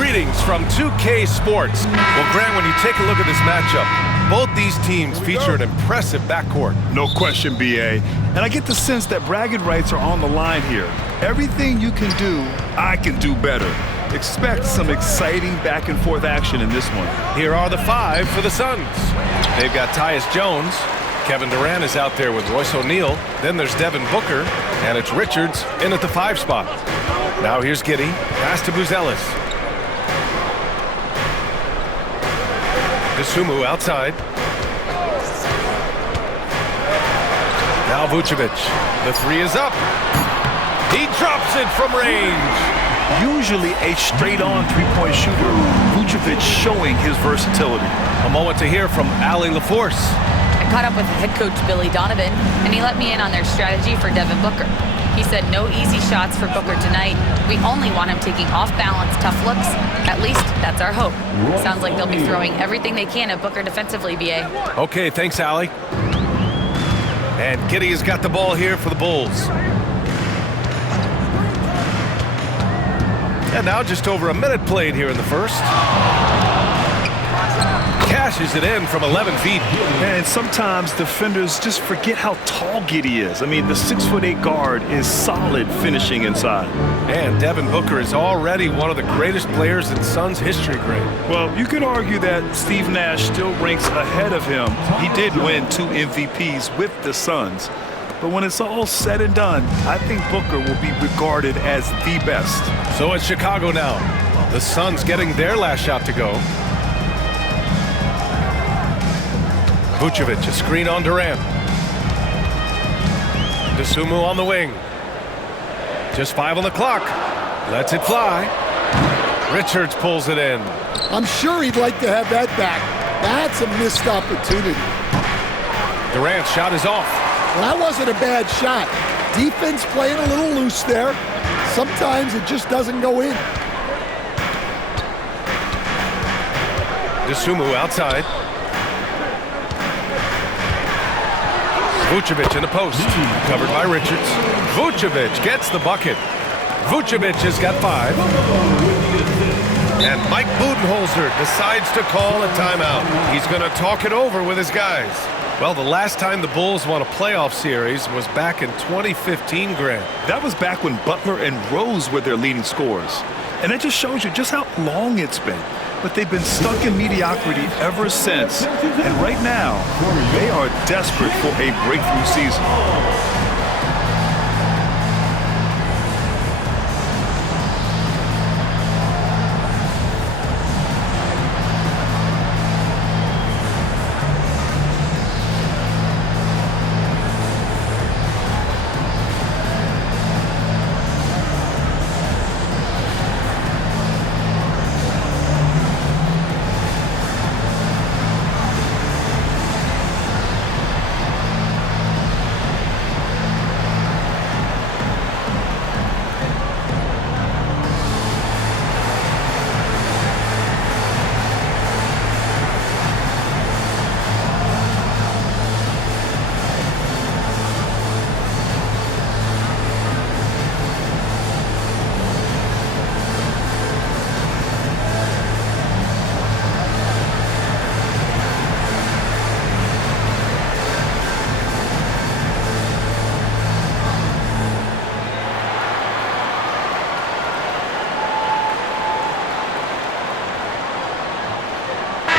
Greetings from 2K Sports. Well, Grant, when you take a look at this matchup, both these teams feature an impressive backcourt. No question, BA. And I get the sense that bragging rights are on the line here. Everything you can do, I can do better. Expect some exciting back-and-forth action in this one. Here are the five for the Suns. They've got Tyus Jones. Kevin Durant is out there with Royce O'Neal. Then there's Devin Booker, and it's Richards in at the 5 spot. Now here's Giddey, pass to Buzelis. Dosunmu outside. Now Vucevic. The 3 is up. He drops it from range. Usually a straight-on three-point shooter, Vucevic showing his versatility. A moment to hear from Allie LaForce. I caught up with head coach Billy Donovan, and he let me in on their strategy for Devin Booker. He said no easy shots for Booker tonight. We only want him taking off-balance tough looks. At least that's our hope. Sounds like they'll be throwing everything they can at Booker defensively, BA. Okay, thanks, Allie. And Giddey has got the ball here for the Bulls. And now just over a minute played here in the first. Cashes it in from 11 feet. And sometimes defenders just forget how tall Giddey is. I mean, the 6'8" guard is solid finishing inside. And Devin Booker is already one of the greatest players in Suns history, Grant. Well, you could argue that Steve Nash still ranks ahead of him. He did win 2 MVPs with the Suns. But when it's all said and done, I think Booker will be regarded as the best. So it's Chicago now. The Suns getting their last shot to go. Vucevic, a screen on Durant. Dosunmu on the wing. Just 5 on the clock. Lets it fly. Richards pulls it in. I'm sure he'd like to have that back. That's a missed opportunity. Durant's shot is off. Well, that wasn't a bad shot. Defense playing a little loose there. Sometimes it just doesn't go in. Dosunmu outside. Vucevic in the post, covered by Richards. Vucevic gets the bucket. Vucevic has got 5. And Mike Budenholzer decides to call a timeout. He's going to talk it over with his guys. Well, the last time the Bulls won a playoff series was back in 2015, Grant. That was back when Butler and Rose were their leading scorers. And that just shows you just how long it's been. But they've been stuck in mediocrity ever since. And right now, they are desperate for a breakthrough season.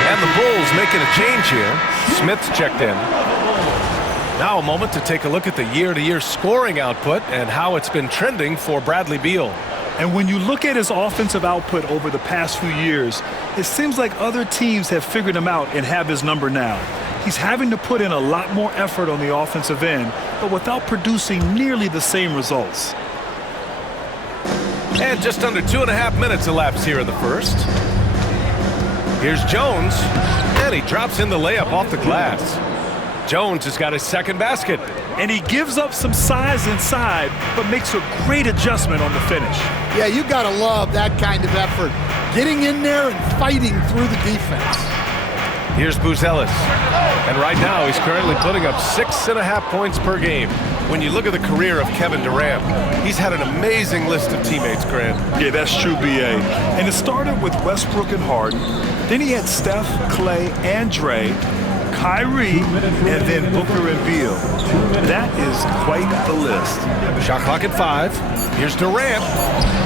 And the Bulls making a change here. Smith's checked in. Now a moment to take a look at the year-to-year scoring output and how it's been trending for Bradley Beal. And when you look at his offensive output over the past few years, it seems like other teams have figured him out and have his number now. He's having to put in a lot more effort on the offensive end, but without producing nearly the same results. And just under 2.5 minutes elapsed here in the first. Here's Jones, and he drops in the layup off the glass. Jones has got his second basket. And he gives up some size inside, but makes a great adjustment on the finish. Yeah, you got to love that kind of effort. Getting in there and fighting through the defense. Here's Buzelis. And right now, he's currently putting up 6.5 points per game. When you look at the career of Kevin Durant, he's had an amazing list of teammates, Grant. Yeah, that's true, B.A. And it started with Westbrook and Harden. Then he had Steph, Clay, and Dre, Kyrie, and then Booker and Beal. That is quite the list. Shot clock at 5. Here's Durant.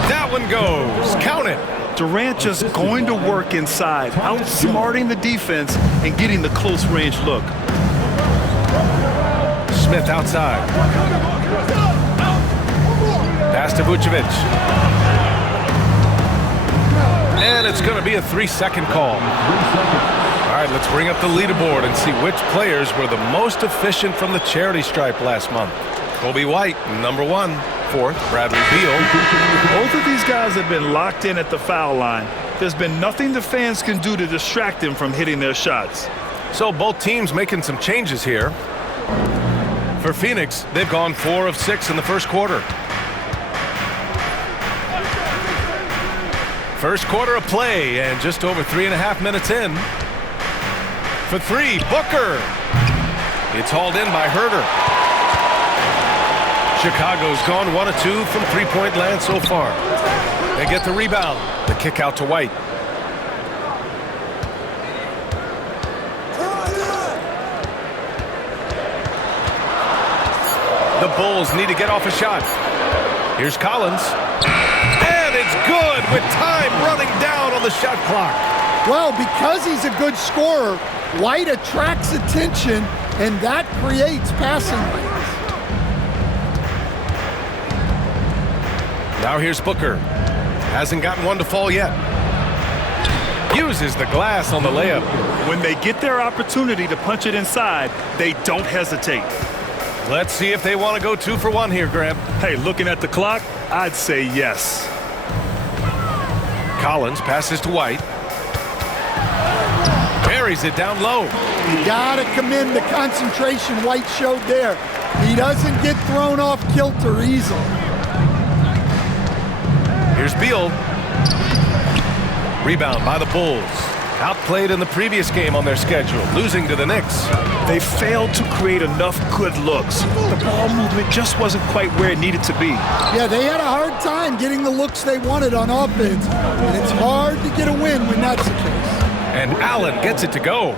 That one goes. Count it. Durant just going to work inside, outsmarting the defense and getting the close range look. Smith outside. Pass to Vucevic. And it's going to be a 3-second call. All right, let's bring up the leaderboard and see which players were the most efficient from the charity stripe last month. Kobe White, number 1. 4th, Bradley Beal. Both of these guys have been locked in at the foul line. There's been nothing the fans can do to distract them from hitting their shots. So both teams making some changes here. For Phoenix, they've gone 4 of 6 in the first quarter. First quarter of play and just over 3.5 minutes in. For 3, Booker. It's hauled in by Herter. Chicago's gone 1 of 2 from three-point land so far. They get the rebound. The kick out to White. The Bulls need to get off a shot. Here's Collins. And it's good with time running down on the shot clock. Well, because he's a good scorer, White attracts attention, and that creates passing lanes. Now here's Booker. Hasn't gotten one to fall yet. Uses the glass on the layup. When they get their opportunity to punch it inside, they don't hesitate. Let's see if they want to go 2 for 1 here, Graham. Hey, looking at the clock, I'd say yes. Collins passes to White. Buries it down low. You got to commend the concentration White showed there. He doesn't get thrown off kilter easily. Here's Beal. Rebound by the Bulls. Outplayed in the previous game on their schedule, losing to the Knicks. They failed to create enough good looks. The ball movement just wasn't quite where it needed to be. Yeah, they had a hard time getting the looks they wanted on offense, and it's hard to get a win when that's the case. And Allen gets it to go.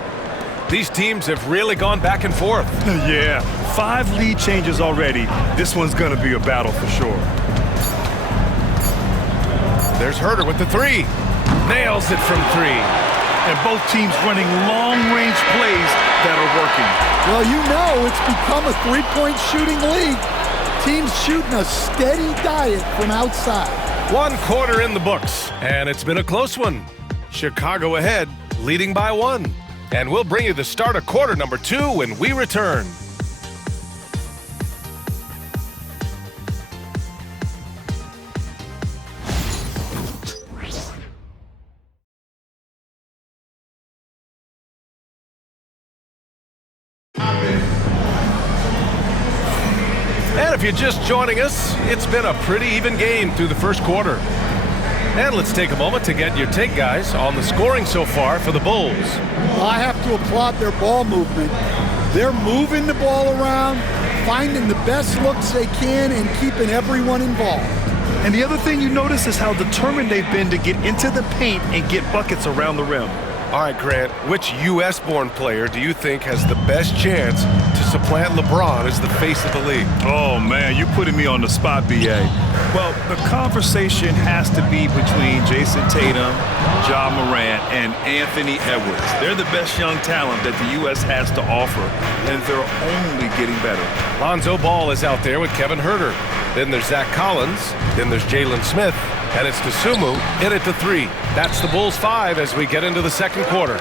These teams have really gone back and forth. Yeah, 5 lead changes already. This one's going to be a battle for sure. There's Herter with the 3. Nails it from 3. And both teams running long-range plays that are working. Well, you know it's become a three-point shooting league. Teams shooting a steady diet from outside. 1 quarter in the books, and it's been a close one. Chicago ahead, leading by 1. And we'll bring you the start of quarter number 2 when we return. And if you're just joining us, it's been a pretty even game through the first quarter. And let's take a moment to get your take, guys, on the scoring so far for the Bulls. Well, I have to applaud their ball movement. They're moving the ball around, finding the best looks they can, and keeping everyone involved. And the other thing you notice is how determined they've been to get into the paint and get buckets around the rim. All right, Grant, which U.S.-born player do you think has the best chance to supplant LeBron as the face of the league? Oh, man, you're putting me on the spot, B.A. Well, the conversation has to be between Jason Tatum, Ja Morant, and Anthony Edwards. They're the best young talent that the U.S. has to offer, and they're only getting better. Lonzo Ball is out there with Kevin Herter. Then there's Zach Collins. Then there's Jalen Smith. And it's Dosunmu in at the 3. That's the Bulls 5 as we get into the second quarter.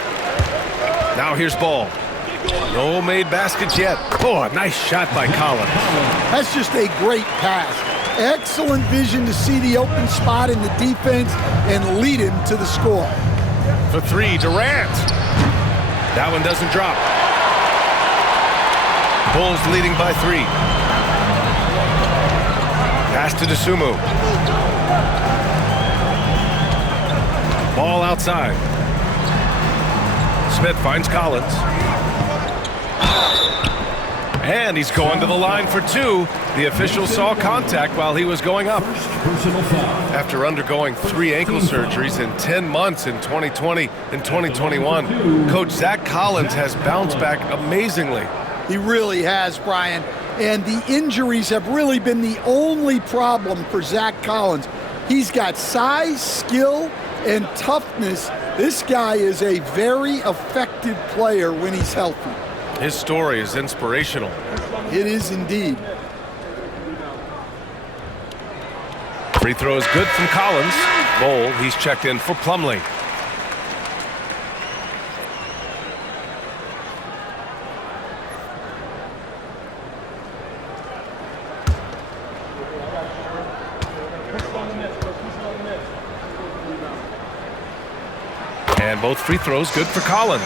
Now here's Ball. No made baskets yet. Oh, a nice shot by Collins. That's just a great pass. Excellent vision to see the open spot in the defense and lead him to the score. For 3, Durant. That one doesn't drop. Bulls leading by 3. Pass to Dosunmu. Ball outside. Smith finds Collins. And he's going to the line for two. The official saw contact while he was going up. After undergoing 3 ankle surgeries in 10 months in 2020 and 2021, Coach Zach Collins has bounced back amazingly. He really has, Brian. And the injuries have really been the only problem for Zach Collins. He's got size, skill, and toughness. This guy is a very effective player when he's healthy. His story is inspirational. It is indeed. Free throw is good from Collins. Bowl, he's checked in for Plumlee. And both free throws good for Collins.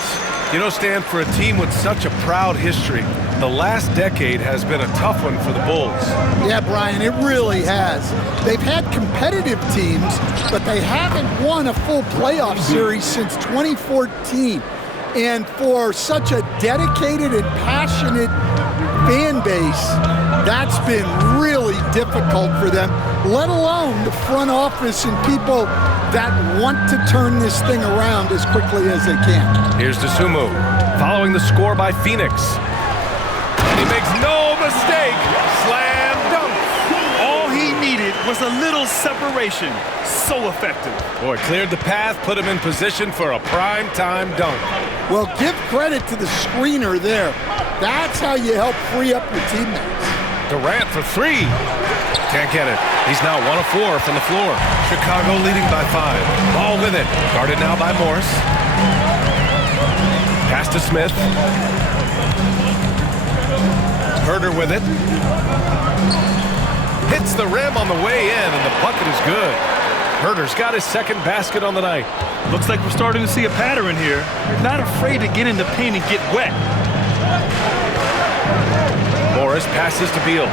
You know, Stan, for a team with such a proud history, the last decade has been a tough one for the Bulls. Yeah, Brian, it really has. They've had competitive teams, but they haven't won a full playoff series since 2014. And for such a dedicated and passionate fan base, that's been really difficult for them, let alone the front office and people that want to turn this thing around as quickly as they can. Here's Dosunmu, following the score by Phoenix. He makes no mistake. Slam dunk. All he needed was a little separation. So effective. Boy, cleared the path, put him in position for a prime-time dunk. Well, give credit to the screener there. That's how you help free up your teammates. Durant for 3. Can't get it. He's now 1 of 4 from the floor. Chicago leading by 5. Ball with it. Guarded now by Morris. Pass to Smith. Herder with it. Hits the rim on the way in, and the bucket is good. Herder's got his second basket on the night. Looks like we're starting to see a pattern here. Not afraid to get in the paint and get wet. Morris passes to Beal.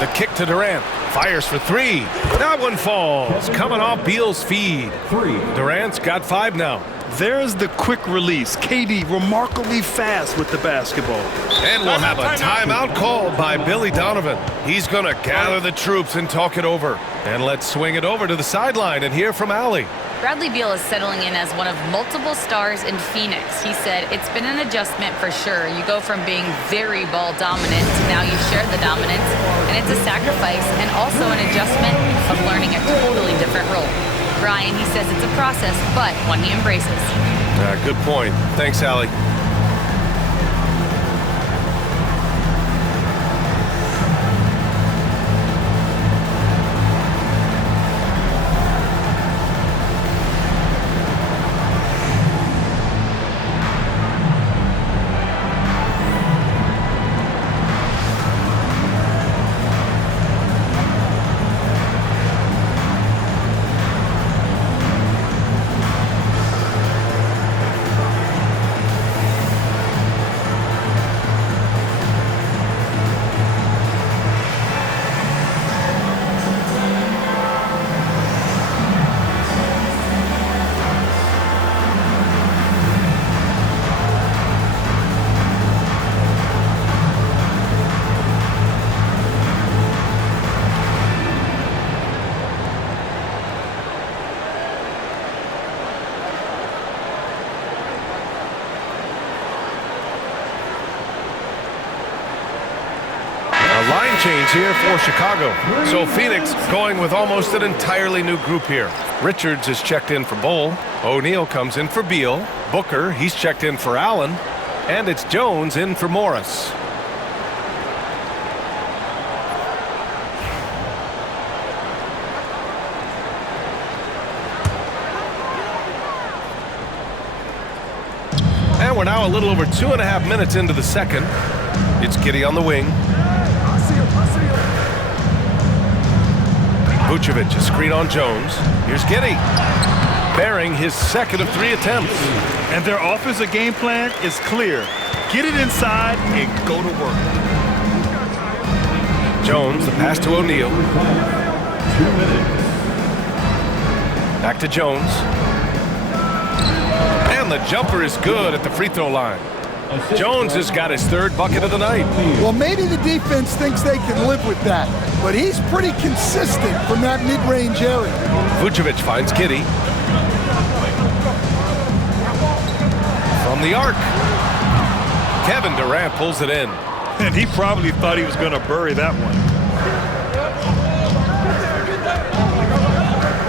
The kick to Durant. Fires for 3. That one falls. Coming off Beal's feed. Durant's got 5 now. There's the quick release. KD remarkably fast with the basketball. And we'll have a timeout called by Billy Donovan. He's going to gather the troops and talk it over. And let's swing it over to the sideline and hear from Allie. Bradley Beal is settling in as one of multiple stars in Phoenix. He said, it's been an adjustment for sure. You go from being very ball dominant to now you share the dominance. And it's a sacrifice and also an adjustment of learning a totally different role. Brian, he says it's a process, but one he embraces. Good point. Thanks, Allie. Line change here for Chicago. So Phoenix going with almost an entirely new group here. Richards is checked in for Bowl. O'Neal comes in for Beal. Booker, he's checked in for Allen. And it's Jones in for Morris. And we're now a little over 2.5 minutes into the second. It's Giddey on the wing. Vucevic, a screen on Jones. Here's Giddey, bearing his second of 3 attempts. And their offensive game plan is clear. Get it inside and go to work. Jones, the pass to O'Neal. Back to Jones. And And the jumper is good at the free throw line. Jones has got his third bucket of the night. Well, maybe the defense thinks they can live with that, but he's pretty consistent from that mid-range area. Vucevic finds Kitty. From the arc. Kevin Durant pulls it in. And he probably thought he was going to bury that one.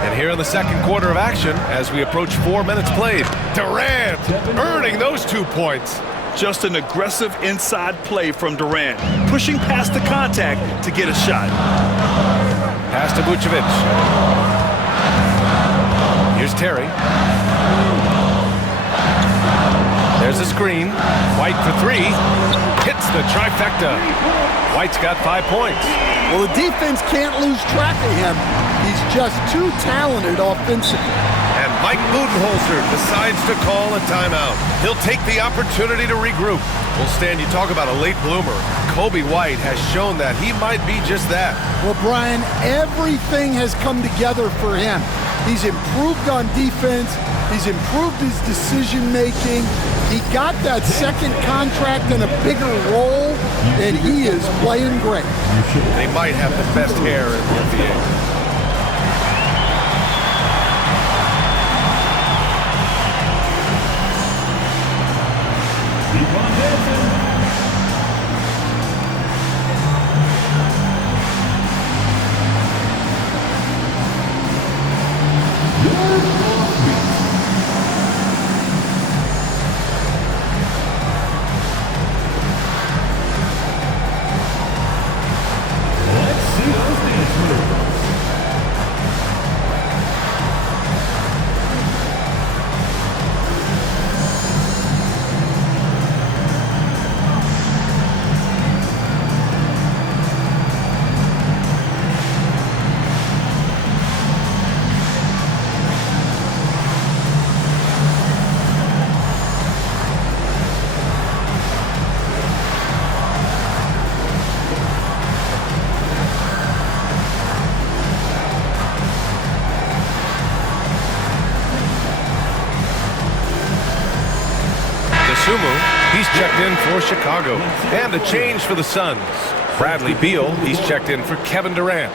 And here in the second quarter of action, as we approach 4 minutes played, Durant earning those 2 points. Just an aggressive inside play from Durant, pushing past the contact to get a shot. Pass to Vucevic. Here's Terry. There's a screen. White for 3. Hits the trifecta. White's got 5 points. Well, the defense can't lose track of him. He's just too talented offensively. And Mike Budenholzer decides to call a timeout. He'll take the opportunity to regroup. Well, Stan, you talk about a late bloomer. Kobe White has shown that he might be just that. Well, Brian, everything has come together for him. He's improved on defense. He's improved his decision-making. He got that second contract in a bigger role, and he is playing great. They might have the best hair in the NBA. He's checked in for Chicago. And a change for the Suns. Bradley Beal, he's checked in for Kevin Durant.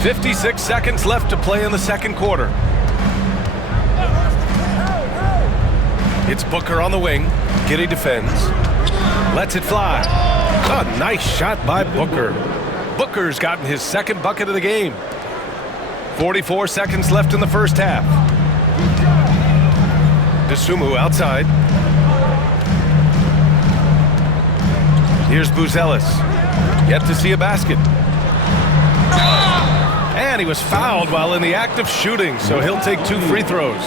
"56 seconds left to play in the second quarter. It's Booker on the wing. Giddey defends. Lets it fly. A nice shot by Booker. Booker's gotten his second bucket of the game. 44 seconds left in the first half. Dosunmu outside. Here's Buzelis. Yet to see a basket. And he was fouled while in the act of shooting, so he'll take 2 free throws.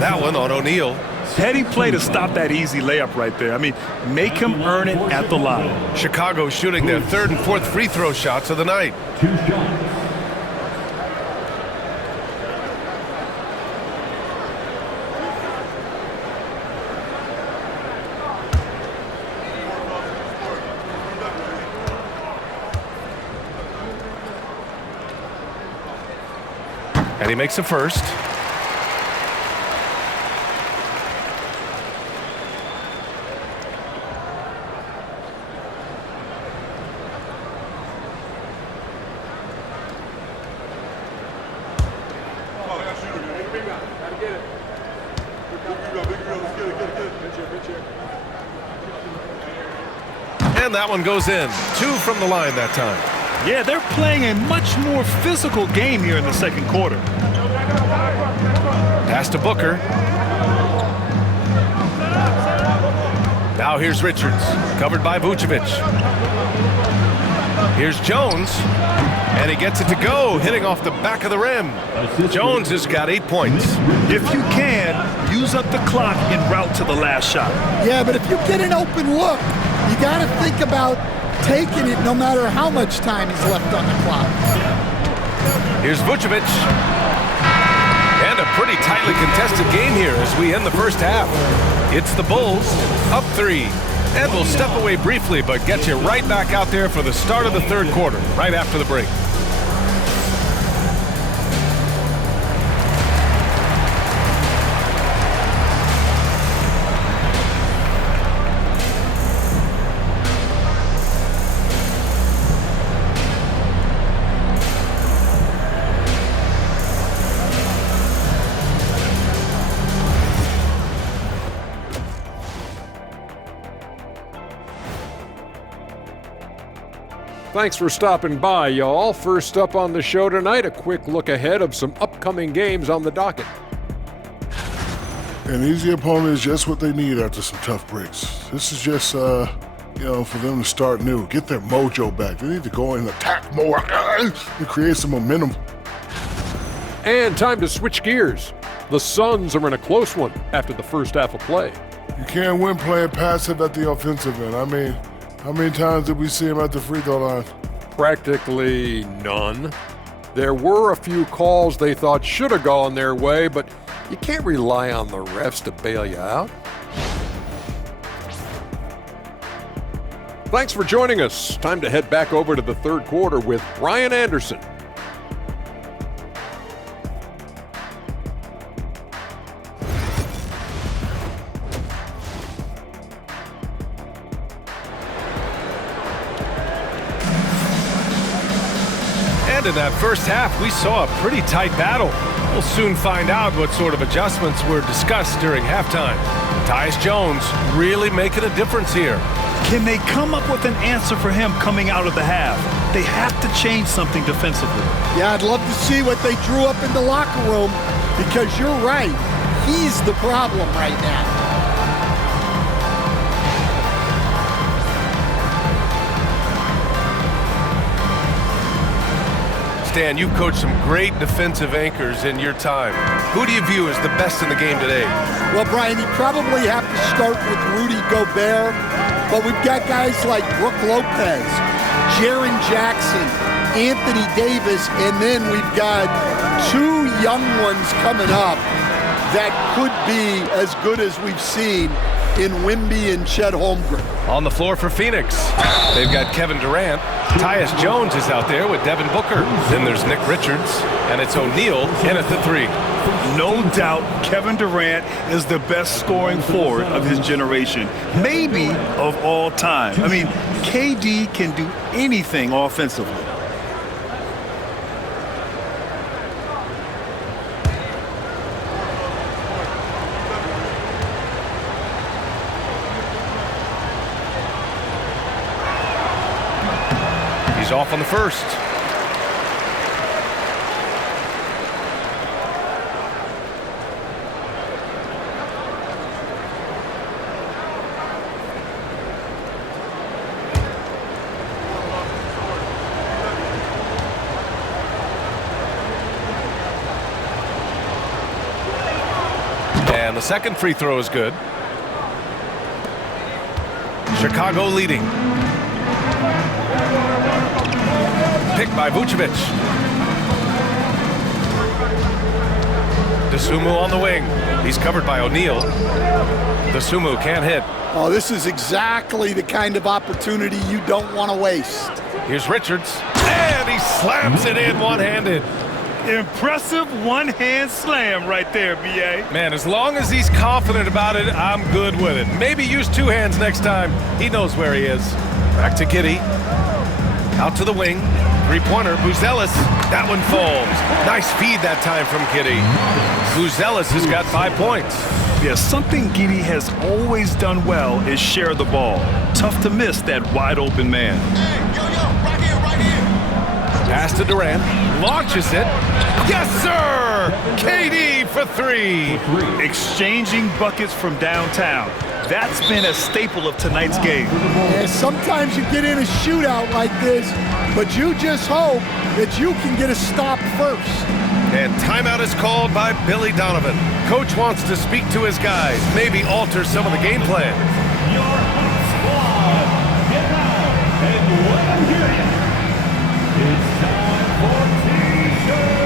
That one on O'Neal. Heady play to stop that easy layup right there. I mean, make him earn it at the line. Chicago shooting their 3rd and 4th free throw shots of the night. 2 shots. And he makes a first. And that one goes in. 2 from the line that time. Yeah, they're playing a much more physical game here in the second quarter. Pass to Booker. Now here's Richards, covered by Vucevic. Here's Jones, and he gets it to go, hitting off the back of the rim. Jones has got 8 points. If you can, use up the clock en route to the last shot. Yeah, but if you get an open look, you got to think about taking it no matter how much time is left on the clock. Here's Vucevic. And a a pretty tightly contested game here as we end the first half. It's the Bulls, up 3. And we'll step away briefly, but get you right back out there for the start of the third quarter, right after the break. Thanks for stopping by, y'all. First up on the show tonight, a quick look ahead of some upcoming games on the docket. An easy opponent is just what they need after some tough breaks. This is just, for them to start new, get their mojo back. They need to go and attack more and create some momentum. And time to switch gears. The Suns are in a close one after the first half of play. You can't win playing passive at the offensive end. I mean, how many times did we see him at the free throw line? Practically none. There were a few calls they thought should have gone their way, but you can't rely on the refs to bail you out. Thanks for joining us. Time to head back over to the third quarter with Brian Anderson. And in that first half, we saw a pretty tight battle. We'll soon find out what sort of adjustments were discussed during halftime. Tyus Jones really making a difference here. Can they come up with an answer for him coming out of the half? They have to change something defensively. Yeah, I'd love to see what they drew up in the locker room because you're right. He's the problem right now. Stan, you coached some great defensive anchors in your time. Who do you view as the best in the game today? Well, Brian, you probably have to start with Rudy Gobert, but we've got guys like Brook Lopez, Jaren Jackson, Anthony Davis, and then we've got two young ones coming up that could be as good as we've seen in Wemby and Chet Holmgren. On the floor for Phoenix, they've got Kevin Durant. Tyus Jones is out there with Devin Booker. Then there's Nick Richards, and it's O'Neal in at the 3. No doubt Kevin Durant is the best scoring forward of his generation, maybe of all time. I mean, KD can do anything offensively. He's off on the first. And the second free throw is good. Chicago leading. Picked by Vucevic. DeSumo on the wing. He's covered by O'Neal. DeSumo can't hit. Oh, this is exactly the kind of opportunity you don't want to waste. Here's Richards. And he slams it in one-handed. Impressive one-hand slam right there, B.A. Man, as long as he's confident about it, I'm good with it. Maybe use two hands next time. He knows where he is. Back to Giddey. Out to the wing. Three-pointer, Buzelis. That one falls. Nice feed that time from Giddey. Buzelis has got 5 points. Yeah, something Giddey has always done well is share the ball. Tough to miss that wide-open man. Hey, right here, right here. Pass to Durant. Launches it. Yes, sir! KD for 3. Exchanging buckets from downtown. That's been a staple of tonight's game. Yeah, sometimes you get in a shootout like this, but you just hope that you can get a stop first. And timeout is called by Billy Donovan. Coach wants to speak to his guys, maybe alter some of the game plan. Your squad, get out and let them hear you. It's time for T-shirts.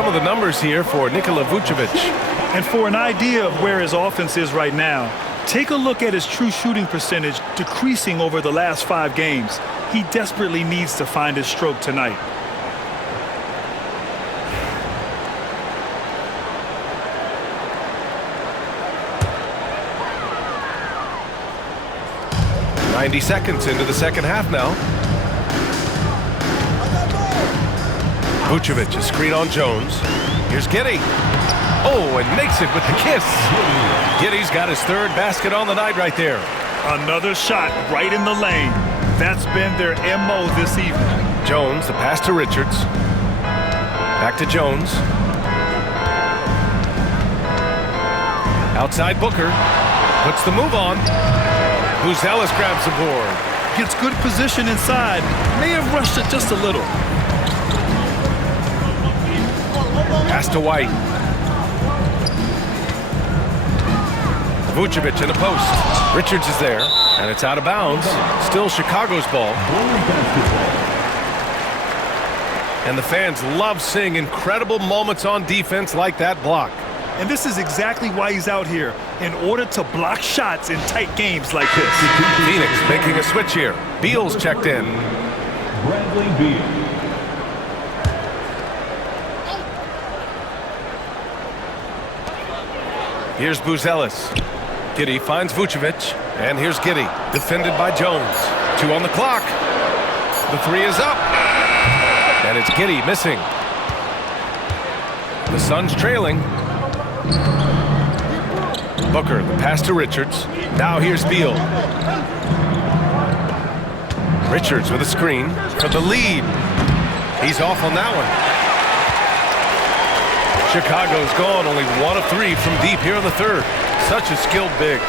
some of the numbers here for Nikola Vucevic. And for an idea of where his offense is right now, take a look at his true shooting percentage decreasing over the last 5 games. He desperately needs to find his stroke tonight. "90 seconds into the second half now. Vucevic, a screen on Jones. Here's Giddey. Oh, and makes it with the kiss. Giddey's got his 3rd basket on the night right there. Another shot right in the lane. That's been their MO this evening. Jones, the pass to Richards. Back to Jones. Outside Booker. Puts the move on. Buzelis grabs the board. Gets good position inside. May have rushed it just a little. Pass to White. Vucevic in the post. Richards is there, and it's out of bounds. Still Chicago's ball. And the fans love seeing incredible moments on defense like that block. And this is exactly why he's out here, in order to block shots in tight games like this. Phoenix making a switch here. Beal's checked in. Bradley Beal. Here's Buzelis. Giddey finds Vucevic, and here's Giddey, defended by Jones. 2 on the clock. The 3 is up, and it's Giddey missing. The Suns trailing. Booker, the pass to Richards. Now here's Beal. Richards with a screen for the lead. He's off on that one. Chicago's gone only 1 of 3 from deep here in the 3rd. Such a skilled big.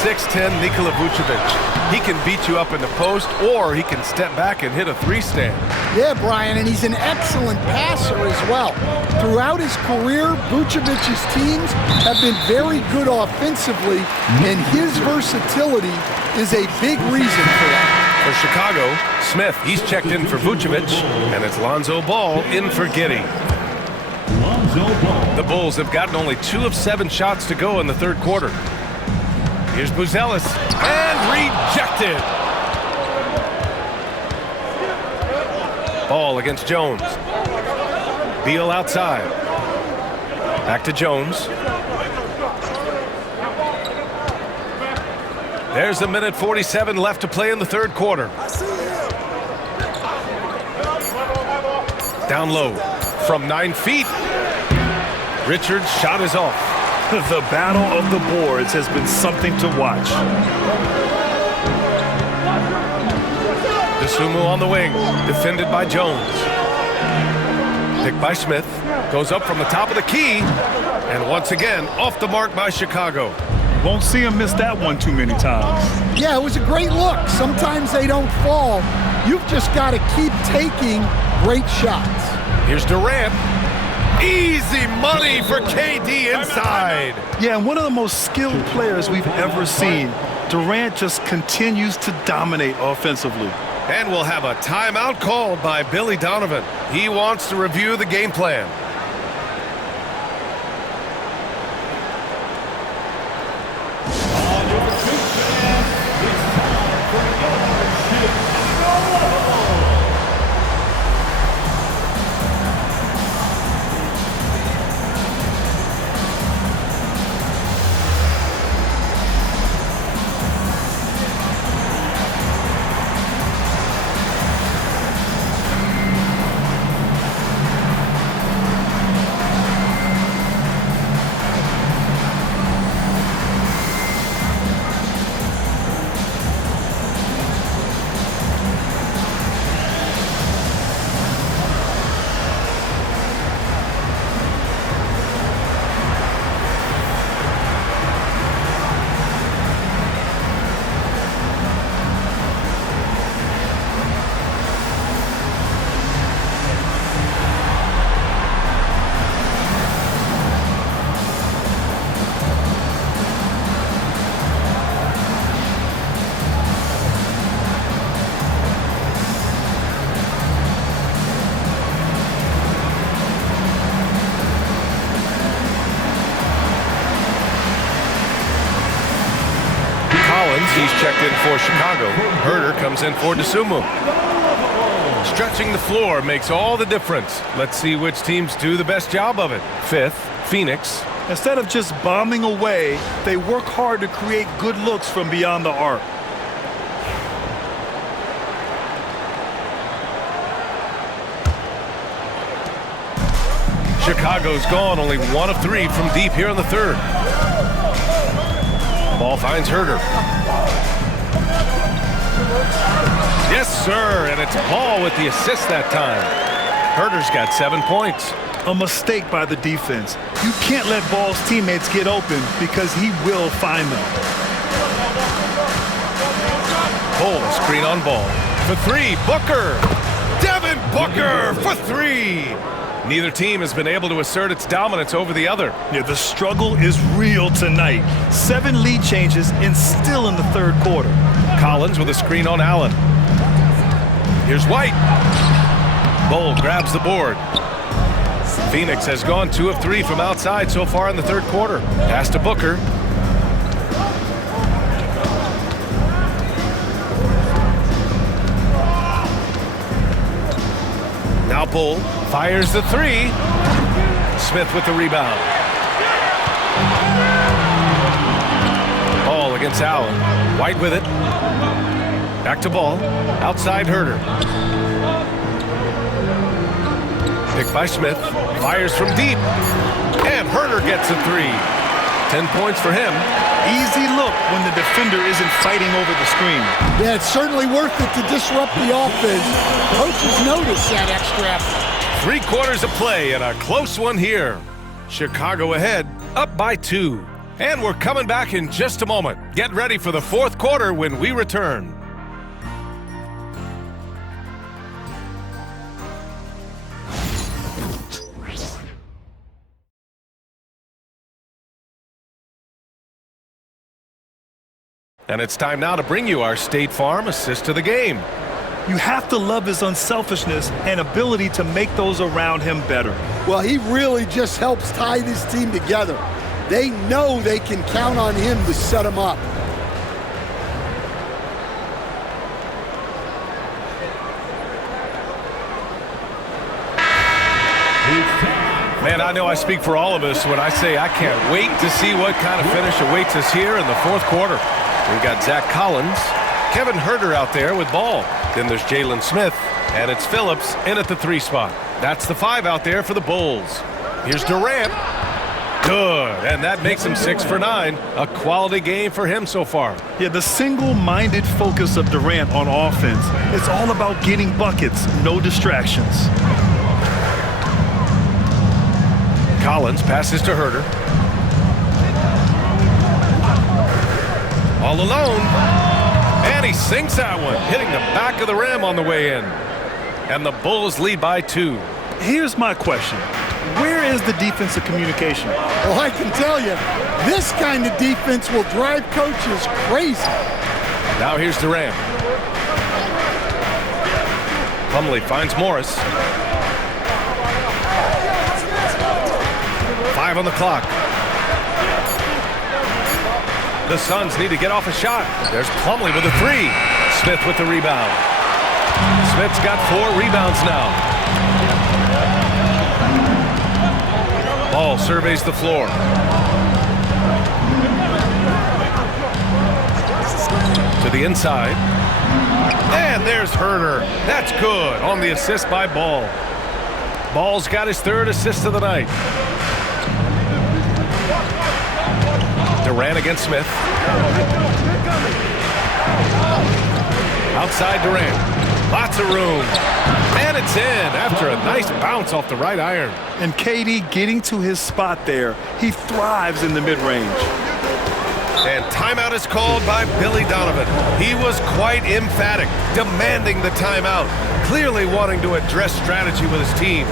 6'10" Nikola Vucevic. He can beat you up in the post, or he can step back and hit a 3-stand. Yeah, Brian, and he's an excellent passer as well. Throughout his career, Vucevic's teams have been very good offensively, and his versatility is a big reason for that. For Chicago, Smith, he's checked in for Vucevic, and it's Lonzo Ball in for Giddey. The Bulls have gotten only 2 of 7 shots to go in the 3rd quarter. Here's Buzelis, and rejected. Ball against Jones. Beal outside. Back to Jones. There's 1:47 left to play in the 3rd quarter. Down low from 9 feet. Richards' shot is off. The battle of the boards has been something to watch. DeSumo on the wing, defended by Jones. Picked by Smith, goes up from the top of the key, and once again, off the mark by Chicago. Won't see him miss that one too many times. Yeah, it was a great look. Sometimes they don't fall. You've just got to keep taking great shots. Here's Durant. Easy money for KD inside. Yeah, and one of the most skilled players we've ever seen. Durant just continues to dominate offensively. And we'll have a timeout called by Billy Donovan. He wants to review the game plan. Collins, he's checked in for Chicago. Herder comes in for DeSumo. Stretching the floor makes all the difference. Let's see which teams do the best job of it. Fifth, Phoenix. Instead of just bombing away, they work hard to create good looks from beyond the arc. Chicago's gone only 1 of 3 from deep here in the third. Ball finds Herder. Yes, sir, and it's Ball with the assist that time. Herder's got 7 points. A mistake by the defense. You can't let Ball's teammates get open because he will find them. Ball, screen on Ball. For 3, Booker. Devin Booker for 3. Neither team has been able to assert its dominance over the other. Yeah, the struggle is real tonight. 7 lead changes and still in the third quarter. Collins with a screen on Allen. Here's White. Ball grabs the board. Phoenix has gone 2 of 3 from outside so far in the third quarter. Pass to Booker. Now Bull fires the 3. Smith with the rebound. Ball against Allen. White with it. Back to Ball. Outside Herder. Picked by Smith. Fires from deep. And Herder gets a 3. 10 points for him. Easy look when the defender isn't fighting over the screen. Yeah, it's certainly worth it to disrupt the offense. Coaches notice that extra effort. 3 quarters of play and a close one here. Chicago ahead, up by 2. And we're coming back in just a moment. Get ready for the fourth quarter when we return. And it's time now to bring you our State Farm assist to the game. You have to love his unselfishness and ability to make those around him better. Well, he really just helps tie this team together. They know they can count on him to set them up. Man, I know I speak for all of us when I say I can't wait to see what kind of finish awaits us here in the fourth quarter. We've got Zach Collins, Kevin Herder out there with Ball. Then there's Jalen Smith, and it's Phillips in at the 3 spot. That's the 5 out there for the Bulls. Here's Durant. Good, and that makes him 6 for 9. A quality game for him so far. Yeah, the single-minded focus of Durant on offense. It's all about getting buckets, no distractions. Collins passes to Herder. All alone. And he sinks that one, hitting the back of the rim on the way in. And the Bulls lead by 2. Here's my question. Where is the defensive communication? Well, I can tell you, this kind of defense will drive coaches crazy. Now here's Durant. Plumlee finds Morris. 5 on the clock. The Suns need to get off a shot. There's Plumlee with a 3. Smith with the rebound. Smith's got 4 rebounds now. Ball surveys the floor. To the inside. And there's Herder. That's good on the assist by Ball. Ball's got his 3rd assist of the night. Durant against Smith. Outside Durant. Lots of room. And it's in after a nice bounce off the right iron. And KD getting to his spot there. He thrives in the mid-range. And timeout is called by Billy Donovan. He was quite emphatic, demanding the timeout, clearly wanting to address strategy with his team.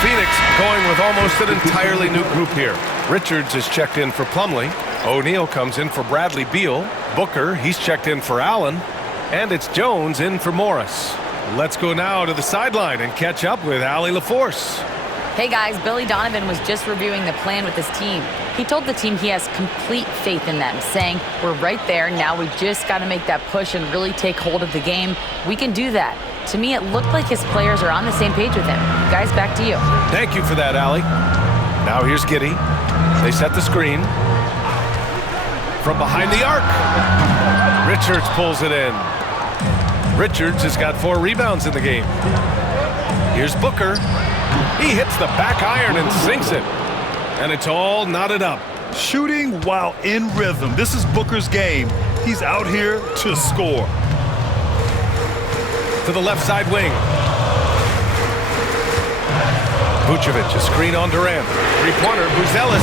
Phoenix going with almost an entirely new group here. Richards is checked in for Plumlee. O'Neal comes in for Bradley Beal. Booker, he's checked in for Allen. And it's Jones in for Morris. Let's go now to the sideline and catch up with Allie LaForce. Hey guys, Billy Donovan was just reviewing the plan with his team. He told the team he has complete faith in them, saying, we're right there, now we just got to make that push and really take hold of the game. We can do that. To me, it looked like his players are on the same page with him. Guys, back to you. Thank you for that, Allie. Now here's Giddey. They set the screen. From behind the arc. Richards pulls it in. Richards has got 4 rebounds in the game. Here's Booker. He hits the back iron and sinks it. And it's all knotted up. Shooting while in rhythm. This is Booker's game. He's out here to score. To the left side wing. Vucevic, a screen on Durant. Three-pointer, Buzelis.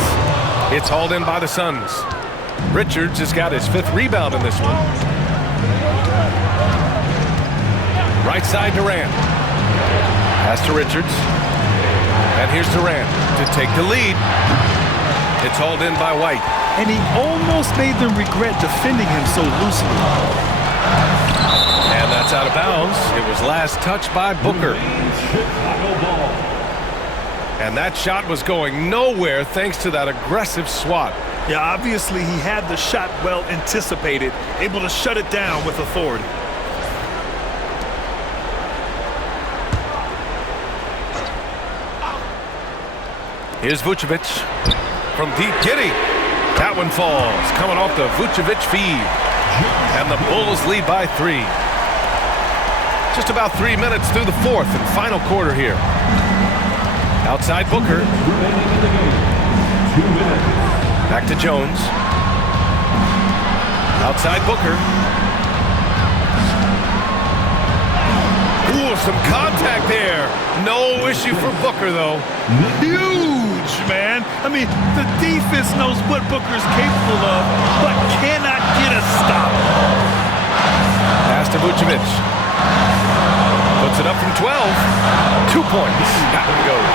It's hauled in by the Suns. Richards has got his 5th rebound in this one. Right side, Durant. Pass to Richards. And here's Durant to take the lead. It's hauled in by White. And he almost made them regret defending him so loosely. And that's out of bounds. It was last touched by Booker. Chicago ball. And that shot was going nowhere thanks to that aggressive swat. Yeah, obviously he had the shot well anticipated, able to shut it down with authority. Here's Vucevic from deep. Giddey. That one falls, coming off the Vucevic feed. And the Bulls lead by 3. Just about 3 minutes through the 4th and final quarter here. Outside Booker. Remaining in the game. 2 minutes. Back to Jones. Outside Booker. Ooh, some contact there. No issue for Booker, though. Huge, man. I mean, the defense knows what Booker's capable of, but cannot get a stop. Pass to Vucevic. Puts it up from 12. 2 points. That one goes.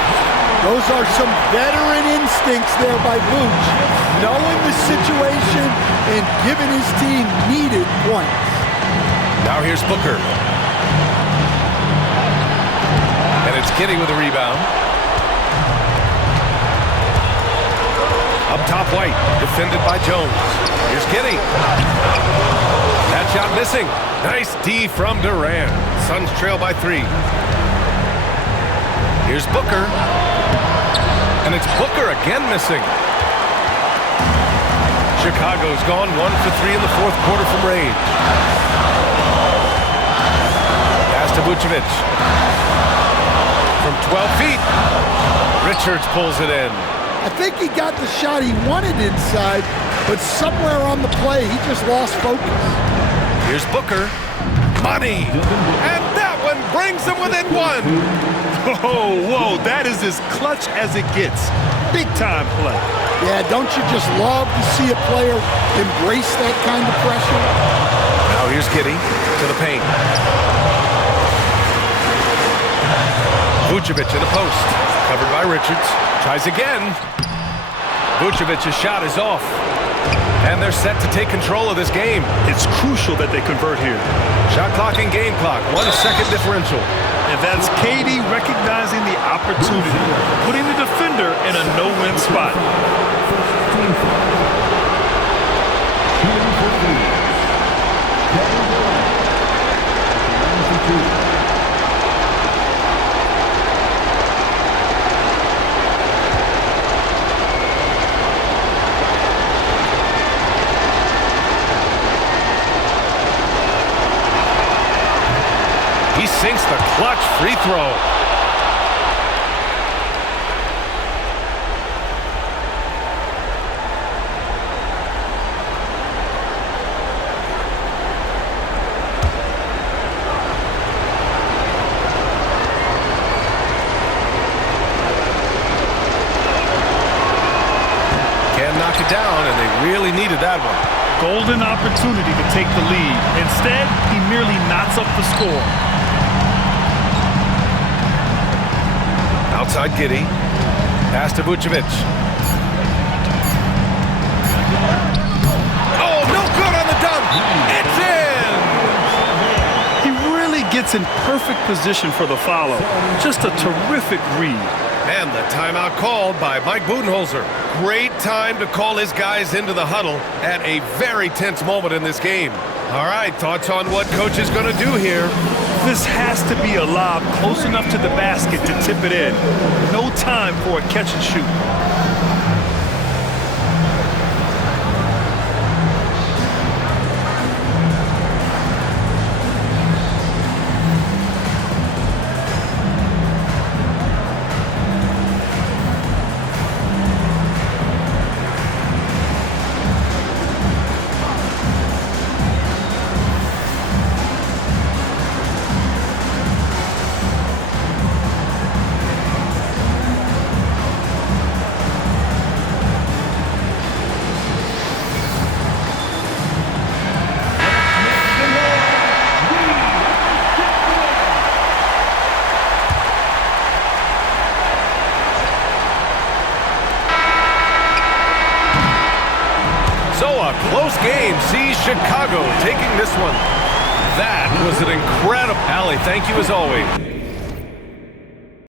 Those are some veteran instincts there by Vooch, knowing the situation and giving his team needed points. Now here's Booker. And it's Giddey with a rebound. Up top, White, defended by Jones. Here's Giddey. That shot missing. Nice D from Durant. Suns trail by 3. Here's Booker. And it's Booker again missing. Chicago's gone 1 for 3 in the 4th quarter from range. Pass to Vucevic. From 12 feet. Richards pulls it in. I think he got the shot he wanted inside, but somewhere on the play, he just lost focus. Here's Booker. Money. And that one brings him within 1. Oh, whoa, that is as clutch as it gets. Big time play. Yeah, don't you just love to see a player embrace that kind of pressure? Now here's Giddey to the paint. Vucevic in the post. Covered by Richards. Tries again. Vucevic's shot is off. And they're set to take control of this game. It's crucial that they convert here. Shot clock and game clock. 1 second differential. And that's KD recognizing the opportunity, putting the defender in a no-win spot. He sinks the clutch free throw. Can't knock it down, and they really needed that one. Golden opportunity to take the lead. Instead, he merely knots up the score. outside Giddy. Pass to Vucevic. Oh, no good on the dunk. It's in. He really gets in perfect position for the follow. Just a terrific read. And the timeout called by Mike Budenholzer. Great time to call his guys into the huddle at a very tense moment in this game. All right, thoughts on what coach is going to do here? This has to be a lob close enough to the basket to tip it in. No time for a catch and shoot. So a close game sees Chicago taking this one. That was an incredible... Allie, thank you as always.